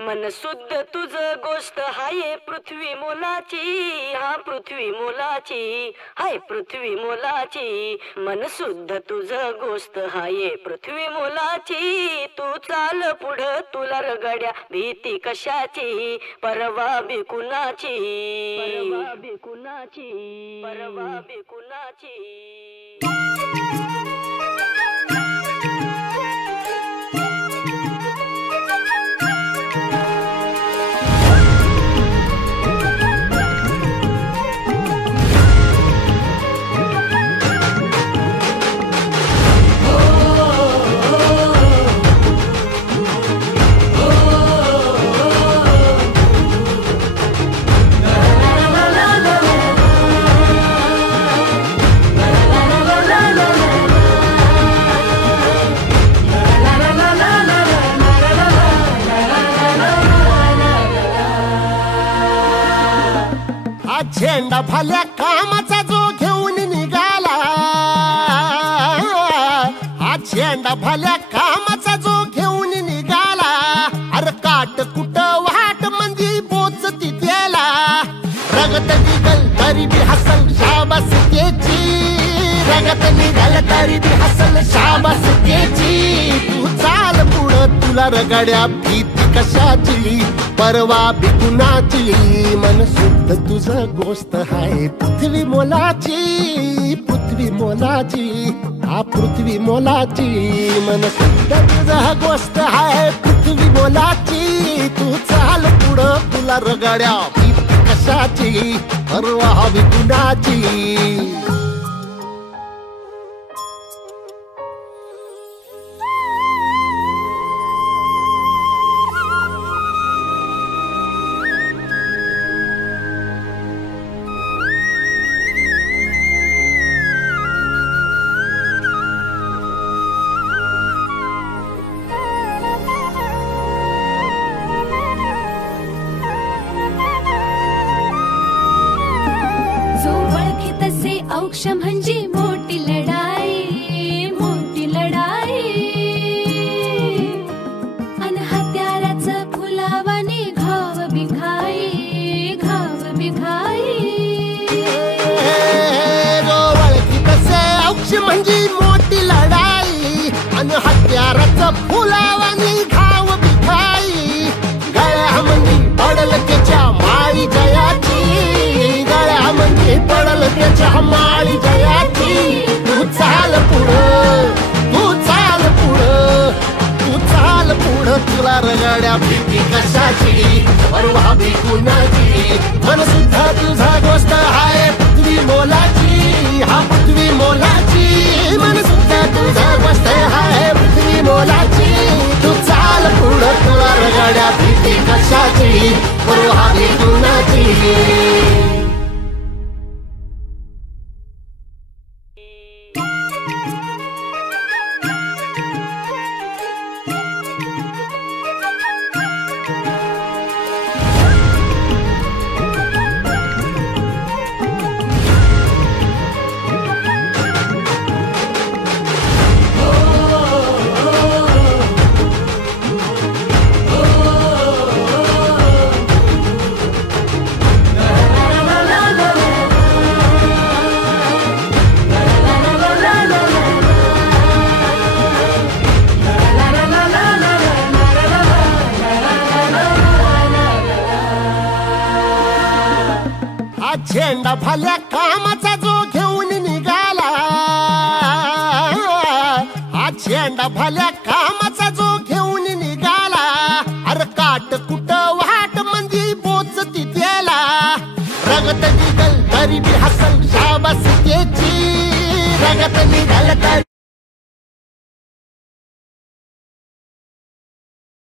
मन शुद्ध तुझ गोष्ट हाय पृथ्वी मोलाची, हा पृथ्वी मोलाची, हाय पृथ्वी मोलाची। मन शुद्ध तुझ गोष्ट हाय पृथ्वी मोलाची। तू चाल पुढं तुला रगड्या भीती कशाची, परवा बिकुनाची, परवा बिकुनाची, परवा बिकुनाची। झेंडा भल्या कामाचा जो घेऊन निघाला, हा झेंडा भल्या कामाचा जो घेऊन निघाला। अरे काट कुट वाट मंदी पोचती त्याला, रगत निघल तरी बी हसल शाबास त्याची, रगत निघल तरी बी हसल शाबास त्याची। तू चाल पुढं तुला रगड्या भीती कशाची, परवा बिकुनाची। मन शुद्ध तुझ गोष्ट हाय पृथ्वी मोलाची, पृथ्वी मोलाची, हा पृथ्वी मोलाची। मन शुद्ध तुझ गोष्ट हाय पृथ्वी मोलाची। तू चाल पुढं तुला रगड्या भीती कशाची, परवा बिकुनाची। औक्ष म्हणजे मोठी लढाई, मोठी लढाई। अन हत्याराचं फुलावाने घाव बिघाई, घाव बिघाई। ओळखी तसे औक्ष म्हणजे मोठी लढाई, अन हत्याराचं फुलावाने घाव बिघाई। गळ्यामध्ये पडल त्याच्या माळी जयाची, गळ्यामध्ये पडल त्याच्या माळी जयाची। तू चाल पुढं, तू चाल पुढं, तू चाल पुढं तुला रगड्या भीती कशाची, परवा बिकुनाची। मन सुद्धा तुझा गोष्ट हाय पृथ्वी मोलाची, हा पृथ्वी मोलाची। मन सुद्धा तुझा गोष्ट हाय पृथ्वी मोलाची। तू चाल पुढं तुला रगड्या भीती कशाची, परवा बिकुनाची। झेंडा भल्या कामाचा जो घेऊन निघाला, हा झेंडा भल्या कामाचा जो घेऊन निघाला। अरे काट कुट वाट मंदी पोचती त्याला, रगत निघल तरी बी हसल शाबास त्याची, रगत निघल तरी